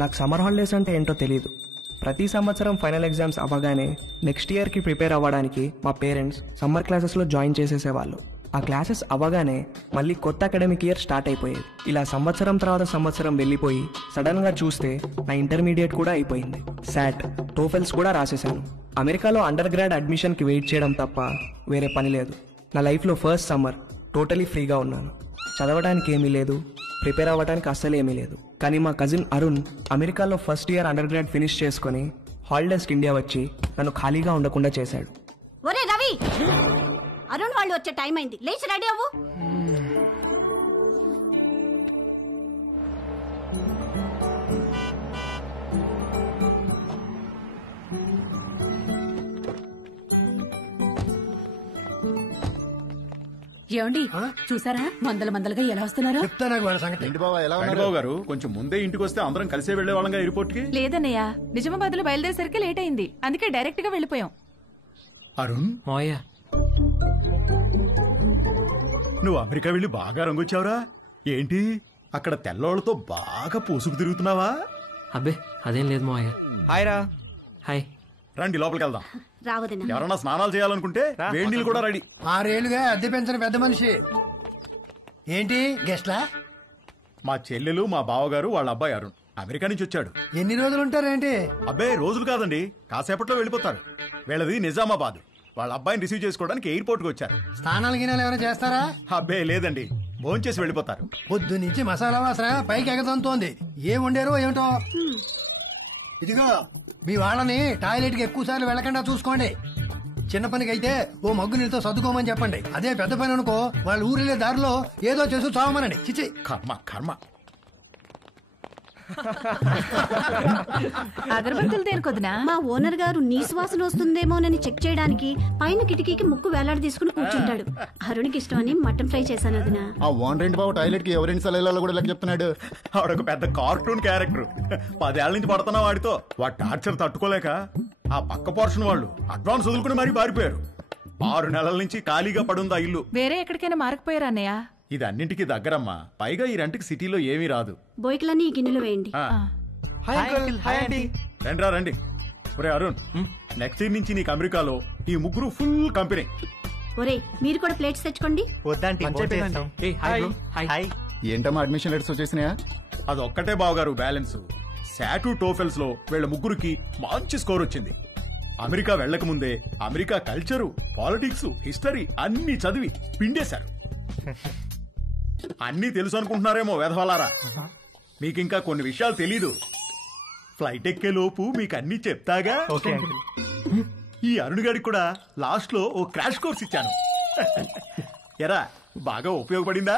నాకు summer holidays అంటే ఏంటో తెలియదు. ప్రతి సంవత్సరం ఫైనల్ ఎగ్జామ్స్ అవ్వగానే నెక్స్ట్ ఇయర్కి ప్రిపేర్ అవ్వడానికి మా పేరెంట్స్ సమ్మర్ క్లాసెస్లో జాయిన్ చేసేసేవాళ్ళు. ఆ క్లాసెస్ అవ్వగానే మళ్ళీ కొత్త అకాడమిక్ ఇయర్ స్టార్ట్ అయిపోయేది. ఇలా సంవత్సరం తర్వాత సంవత్సరం వెళ్ళిపోయి సడన్గా చూస్తే నా ఇంటర్మీడియట్ కూడా అయిపోయింది. శాట్, టోఫెల్స్ కూడా రాసేసాను. అమెరికాలో అండర్ గ్రాడ్ అడ్మిషన్కి వెయిట్ చేయడం తప్ప వేరే పని లేదు. నా లైఫ్లో ఫస్ట్ సమ్మర్ టోటలీ ఫ్రీగా ఉన్నాను. చదవడానికి ఏమీ లేదు, ప్రిపేర్ అవ్వడానికి అస్సలు ఏమీ లేదు. కానీ మా కజిన్ అరుణ్ అమెరికాలో first year under grad finish చేసుకుని హాలిడేస్కి ఇండియా వచ్చి నన్ను ఖాళీగా ఉండకుండా చేశాడు. ఒరే రవి, అరుణ్ వాళ్ళు వచ్చే టైం అయింది, లేచి రెడీ అవ్వు. ఏమండి చూసారా మందలుగా ఎలా వస్తున్నారో? బాబు గారు కొంచెం ముందే ఇంటికి వస్తే అందరం కలిసే వెళ్లే వాళ్ళంగా ఎయిర్పోర్ట్ కి. లేదన్నయ్య, నిజామాబాద్ లో బయలుదేరేసరికి లేట్ అయింది, అందుకే డైరెక్ట్ గా వెళ్ళిపోయాం. అరుణ్, మావయ్య నువ్వు అమెరికా వెళ్ళి బాగా రంగొచ్చావురా. ఏంటి అక్కడ తెల్లోళ్ళతో బాగా పూసుకు తిరుగుతున్నావా? అబ్బే అదేం లేదు మావయ్య. హాయ్ రా. హాయ్. రండి లోపలికి వెళ్దాం. రావదన్నా, ఎవరన్నా స్నానాలు చేయాలనుకుంటే వేడి నీళ్ళు కూడా రెడీ. 6 ఏళ్లుగా అద్దె పెంచిన పెద్ద మనిషి. ఏంటి గెస్ట్లా? మా చెల్లెలు, మా బావగారు, వాళ్ళ అబ్బాయి అరుణ్ అమెరికా నుంచి వచ్చాడు. ఎన్ని రోజులు ఉంటారేంటి? అబ్బాయి రోజులు కాదండి, కాసేపట్లో వెళ్ళిపోతారు. వీళ్ళది నిజామాబాద్. వాళ్ళ అబ్బాయిని రిసీవ్ చేసుకోవడానికి ఎయిర్పోర్ట్ కి వచ్చారు. స్నానాలు గినాలు ఏమైనా చేస్తారా? అబ్బాయి లేదండి, భోంచేసి వెళ్ళిపోతారు. పొద్దు నుంచి మసాలా వాసన పైకి ఎగదంతోంది. ఏం వండారో ఏమిటో. ఇదిగో మీ వాళ్ళని టాయిలెట్ కి ఎక్కువ సార్లు వెళ్ళకుండా చూసుకోండి. చిన్న పనికి అయితే ఓ మగ్గు నీళ్ళతో సర్దుకోమని చెప్పండి. అదే పెద్ద పని అనుకో, వాళ్ళు ఊరిలే దారిలో ఏదో చేసి చావమనండి. చిచి కర్మ కర్మ. అగరబత్తులు దేనికొద్దునా? మా ఓనర్ గారు నీసు వాసన వస్తుందేమోనని చెక్ చేయడానికి పైన కిటికీకి ముక్కు వేలాడి తీసుకుని కూర్చుంటాడు. అరుణ్కి ఇష్టమని మటన్ ఫ్రై చేశాను వదినా. ఆ ఓనర్ ఏంటి బాబు టాయిలెట్ కి ఎవరైనా సలహాలు కూడా చెప్తున్నాడు. ఆవిడొక పెద్ద కార్టూన్ క్యారెక్టర్. 10 ఏళ్ల నుంచి పడుతున్నా వాడితో. వాడి టార్చర్ తట్టుకోలేక ఆ పక్క పోర్షన్ వాళ్ళు అడ్వాన్స్ వదులుకుని మరీ పారిపోయారు. 6 నెలల నుంచి ఖాళీగా పడుంది ఆ ఇల్లు. వేరే ఎక్కడికైనా మారకపోయారా అన్నయ్య? ఇది అన్నింటికి దగ్గరమ్మా. పైగా ఈ రెంట్కి సిటీలో ఏమీ రాదు. బోయికలన్నీ ఈ గిన్నెలు వేయండి. రండి రండి. ఒరే అరుణ్, నెక్స్ట్ ఇయర్ నుంచి నీకు అమెరికాలో ఈ ముగ్గురు ఫుల్ కంపెనీ. ఒరే మీరు కూడా ప్లేట్స్ తెచ్చుకోండి. ఏంటమ్మా అడ్మిషన్ లెటర్స్ వచ్చేసినాయా? అదొక్కటే బావగారు బ్యాలెన్స్. శాటు టోఫెల్స్ లో వీళ్ళ ముగ్గురికి మంచి స్కోర్ వచ్చింది. అమెరికా వెళ్లక ముందే అమెరికా కల్చరు, పాలిటిక్స్, హిస్టరీ అన్ని చదివి పిండేశారు. అన్నీ తెలుసు అనుకుంటున్నారేమో వెధవలారా. మీకింకా కొన్ని విషయాలు తెలీదు. ఫ్లైట్ ఎక్కే లోపు మీకు అన్ని చెప్తాగా. ఈ అరుణ్ గారికి కూడా లాస్ట్ లో ఓ క్రాష్ కోర్స్ ఇచ్చాను. ఎరా బాగా ఉపయోగపడిందా?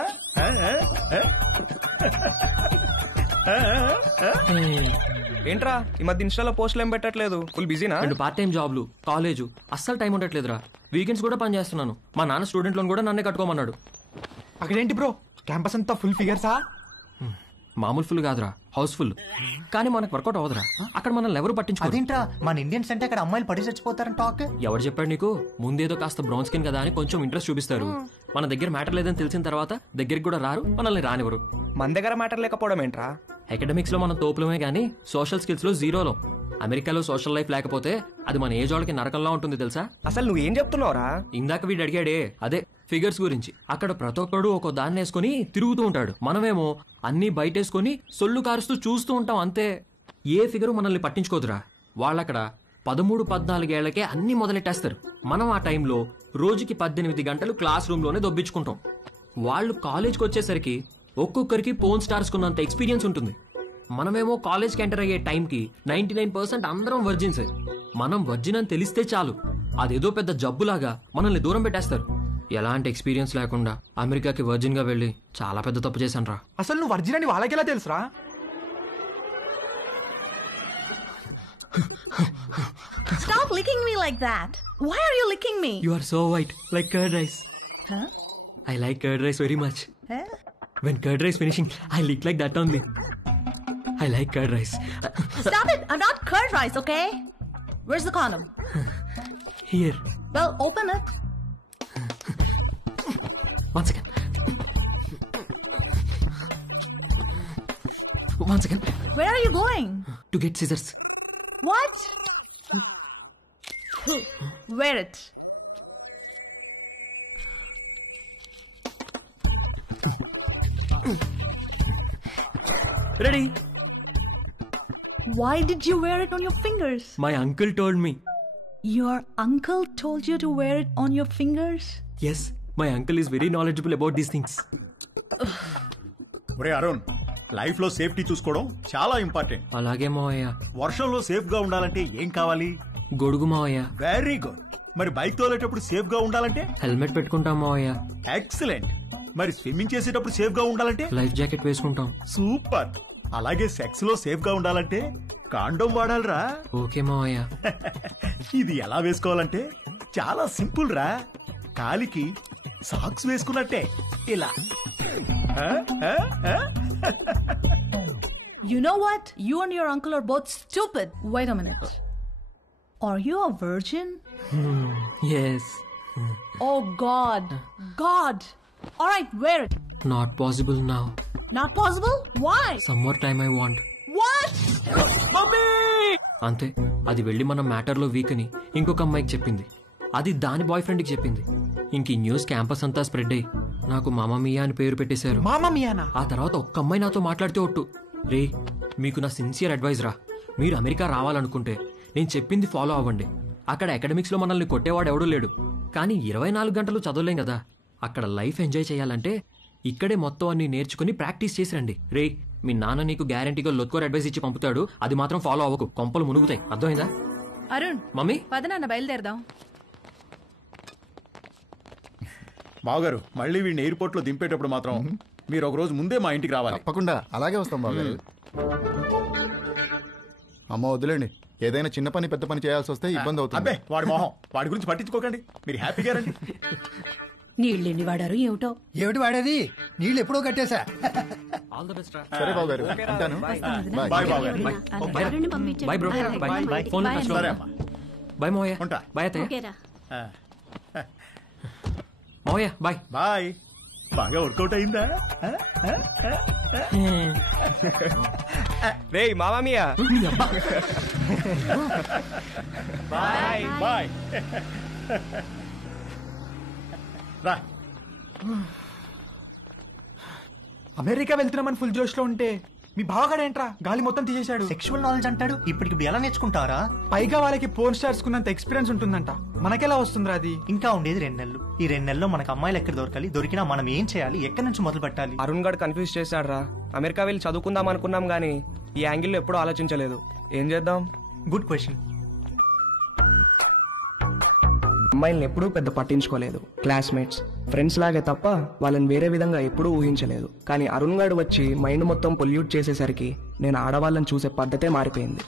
ఏంట్రా ఈ మధ్య ఇన్స్టాలో పోస్టులు ఏం పెట్టట్లేదు? ఫుల్ బిజీనా? 2 పార్ట్ టైం జాబ్లు, కాలేజు, అస్సలు టైం ఉండట్లేదురా. వీకెండ్స్ కూడా పని చేస్తున్నాను. మా నాన్న స్టూడెంట్ లోన్ కూడా నన్నే కట్టుకోమన్నాడు. అక్కడేంటి బ్రో, క్యాంపస్ అంతా ఫుల్ ఫిగర్సా? మామూలు ఫుల్ కాదురా, హౌస్ఫుల్. కానీ మనకు వర్కౌట్ అవ్వదురా. అక్కడ మనల్ని ఎవరు పట్టించుకోరు. అదేంట్రా, మన ఇండియన్స్ అంటే అక్కడ అమ్మాయిలు పడి చచ్చిపోతారని టాక్. ఎవరు చెప్పాడు నీకు? ముందేదో కాస్త బ్రౌన్ స్కిన్ కదా అని కొంచెం ఇంట్రెస్ట్ చూపిస్తారు. మన దగ్గర మ్యాటర్ లేదని తెలిసిన తర్వాత దగ్గరికి కూడా రారు, మనల్ని రానివ్వరు. మన దగ్గర మ్యాటర్ లేకపోవడం ఏంట్రా? అకాడమిక్స్ లో మనం తోపులమే గానీ సోషల్ స్కిల్స్ లో జీరోలో. అమెరికాలో సోషల్ లైఫ్ లేకపోతే అది మన ఏజ్ వాళ్ళకి నరకంలా ఉంటుంది తెలుసా? అసలు నువ్వేం చెప్తున్నావురా? ఇందాక వీడు అడిగాడే అదే ఫిగర్స్ గురించి. అక్కడ ప్రతి ఒక్కడు ఒక దాన్ని వేసుకుని తిరుగుతూ ఉంటాడు. మనమేమో అన్ని బయటేసుకుని సొల్లు కారుస్తూ చూస్తూ ఉంటాం అంతే. ఏ ఫిగరు మనల్ని పట్టించుకోదురా. వాళ్ళక్కడ 13-14 ఏళ్లకే అన్ని మొదలెట్టేస్తారు. మనం ఆ టైంలో రోజుకి 18 గంటలు క్లాస్ రూమ్ లోనే దొబ్బించుకుంటాం. వాళ్ళు కాలేజ్కి వచ్చేసరికి ఒక్కొక్కరికి పోన్ స్టార్స్ కున్నంత ఎక్స్పీరియన్స్ ఉంటుంది. మనమేమో కాలేజ్కి ఎంటర్ అయ్యే టైంకి 99% అందరం వర్జిన్స్. మనం వర్జిన్ అని తెలిస్తే చాలు, అదేదో పెద్ద జబ్బులాగా మనల్ని దూరం పెట్టేస్తారు. ఎలాంటి ఎక్స్పీరియన్స్ లేకుండా అమెరికాకి వర్జిన్ గా వెళ్ళి చాలా పెద్ద తప్పు చేశాను రా. అసలు నువ్వు వర్జిన్ అని వాళ్ళకెలా తెలుసురా? Stop licking me like that. Why are you licking me? You are so white, like curd rice. Huh? I like curd rice very much. Huh? When curd rice finishing, I lick like that only. I like curd rice. Stop it! I'm not curd rice, okay? Where's the condom? Here. Well, open it. One second. One second. Where are you going? To get scissors. What? Wear it. Ready? Why did you wear it on your fingers? My uncle told me. Your uncle told you to wear it on your fingers? Yes, my uncle is very knowledgeable about these things. ఒరే Arun, life లో safety చూసుకోవడం చాలా important. అలాగే మావయ్య. వర్షంలో safe గా ఉండాలంటే ఏం కావాలి? గొడుగు మావయ్య. Very good. మరి బైక్ తోలేటప్పుడు సేఫ్ గా ఉండాలంటే? హెల్మెట్ పెట్టుకుంటాం మావయ్య. ఎక్సలెంట్. మరి స్విమ్మింగ్ చేసేటప్పుడు సేఫ్ గా ఉండాలంటే? లైఫ్ జాకెట్ వేసుకుంటాం. సూపర్. అలాగే సెక్స్ లో సేఫ్ గా ఉండాలంటే కాండోమ్ వాడాలిరా. ఓకే మావయ్య. ఇది ఎలా వేసుకోవాలంటే చాలా సింపుల్ రా. కాలికి సాక్స్ వేసుకున్నట్టే ఇలా. You know what? You and your uncle are both stupid. Wait a minute. Are you a virgin? Yes. Oh God. God. All right, wear it. Not possible now. Not possible? Why? Some more time I want. What? అంతే. అది వెళ్ళి మన మ్యాటర్లో week అని ఇంకొక అమ్మాయికి చెప్పింది. అది దాని బాయ్ ఫ్రెండ్కి చెప్పింది. ఇంక ఈ న్యూస్ క్యాంపస్ అంతా స్ప్రెడ్ అయ్యి నాకు మామా మియా అని పేరు పెట్టేశారు. మామా మియానా? ఆ తర్వాత ఒక్క అమ్మాయి నాతో మాట్లాడితే ఒట్టు. రే, మీకు నా సిన్సియర్ అడ్వైజ్ రా. మీరు అమెరికా రావాలనుకుంటే నేను చెప్పింది ఫాలో అవ్వండి. అక్కడ అకాడమిక్స్లో మనల్ని కొట్టేవాడు ఎవడూ లేడు. కానీ 24 గంటలు చదవలేం కదా. అక్కడ లైఫ్ ఎంజాయ్ చేయాలంటే ఇక్కడే మొత్తం అన్ని నేర్చుకుని ప్రాక్టీస్ చేసి రండి. రే, మీ నాన్న నీకు గ్యారంటీగా లొత్కోర్ అడ్వైస్ ఇచ్చి పంపుతాడు. అది మాత్రం ఫాలో అవ్వకు, కొంపలు మునుగుతాయి. అర్థమైందా? అరుణ్, మమ్మీ పద నాన్న బయలుదేరదాం. బావగారు, మళ్ళీ వీడిని ఎయిర్పోర్ట్ లో దింపేటప్పుడు మాత్రం మీరు ఒక రోజు ముందే మా ఇంటికి రావాలి. తప్పకుండా అలాగే వస్తాం బావగారు. అమ్మ వద్దులేండి, ఏదైనా చిన్న పని పెద్ద పని చేయాల్సి వస్తే ఇబ్బంది అవుతుంది. అబ్బే, వాడి మొహం, వాడి గురించి పట్టించుకోకండి. మీరు హ్యాపీగా రండి. నీళ్ళెన్ని వాడారు ఏమిటో. ఏమిటి వాడేది? నీళ్ళు ఎప్పుడో కట్టేశా. ఆల్ ద బెస్ట్ రా. సరే బావగారు, ఉంటాను. బాయ్ బావగారు. By bro. బై. ఫోన్ సరే అమ్మా. బై మోయ. ఉంటా. బై అత్తయ్య. ఓకేరా. మోయ బాయ్. బాయ్. బాగా వర్కౌట్ అయిందా? రే మామా మియా. Bye bye. రా. అమెరికా వెళ్తున్నామని ఫుల్ జోష్ లో ఉంటే మీ బావగాడేంట్రా గాలి మొత్తం తీసేశాడు. సెక్షువల్ నాలెడ్జ్ అంటాడు. ఇప్పటికి ఎలా నేర్చుకుంటారా? పైగా వాళ్ళకి పోర్న్ స్టార్స్ కున్నంత ఎక్స్పీరియన్స్ ఉంటుందంట. మనకెలా వస్తుందిరా అది? ఇంకా ఉండేది 2 నెలలు. ఈ 2 నెలల్లో మనకు అమ్మాయిలు ఎక్కడ దొరకాలి? దొరికినా మనం ఏం చేయాలి? ఎక్కడి నుంచి మొదలు పెట్టాలి? అరుణ్ గడ్ కన్ఫ్యూజ్ చేశాడు రా. అమెరికా వెళ్ళి చదువుకుందాం అనుకున్నాం గానీ ఈ యాంగిల్లో ఎప్పుడూ ఆలోచించలేదు. ఏం చేద్దాం? Good question. అమ్మాయిల్ని ఎప్పుడూ పెద్ద పట్టించుకోలేదు. క్లాస్మేట్స్, ఫ్రెండ్స్ లాగే తప్ప వాళ్ళని వేరే విధంగా ఎప్పుడూ ఊహించలేదు. కానీ అరుణ్ గారు వచ్చి మైండ్ మొత్తం పొల్యూట్ చేసేసరికి నేను ఆడవాళ్ళని చూసే పద్ధతే మారిపోయింది.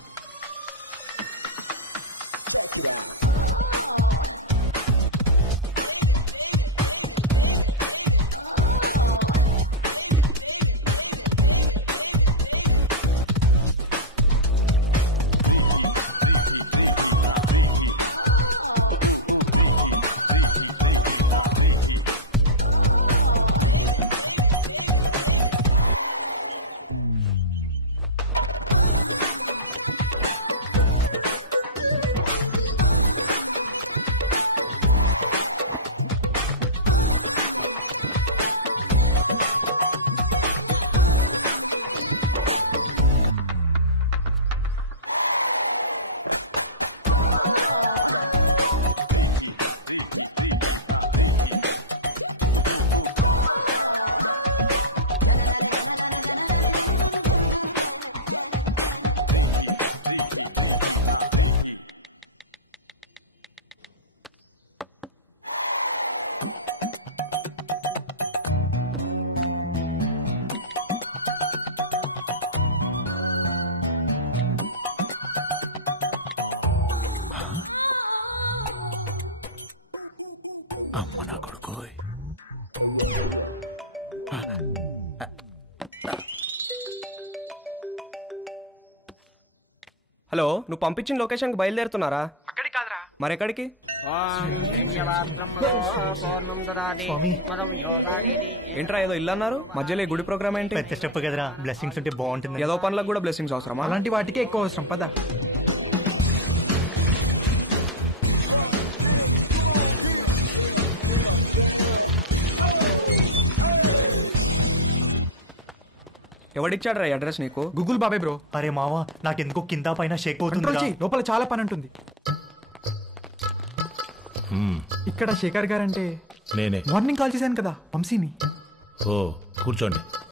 అమ్మ నా కొడుకు. హలో, నువ్వు పంపించిన లొకేషన్కి బయలుదేరుతున్నారా? అక్కడికి కాదురా. మరెక్కడికి? స్వామి ఏంట్రా ఏదో ఇల్లు అన్నారు, మధ్యలో ఈ గుడి ప్రోగ్రామ్ ఏంటి? పెద్ద స్టెప్ కదరా, బ్లెస్సింగ్స్ ఉంటే బాగుంటుంది. ఏదో పనులకు కూడా బ్లెస్సింగ్స్ అవసరమా? అలాంటి వాటికే ఎక్కువ అవసరం. పద. ఎవడిచ్చాడు రా అడ్రస్ నీకు? గూగుల్ బాబాయ్ బ్రో. అరే మావా, నాకెందుకో కింద పైన షేక్ కంట్రోల్ అవుతుంది. చెయ్యి, లోపల చాలా పని ఉంటుంది. ఇక్కడ శేఖర్ గారంటే నేనే మార్నింగ్ కాల్ చేశాను కదా, వంశీని. ఓ కూర్చోండి.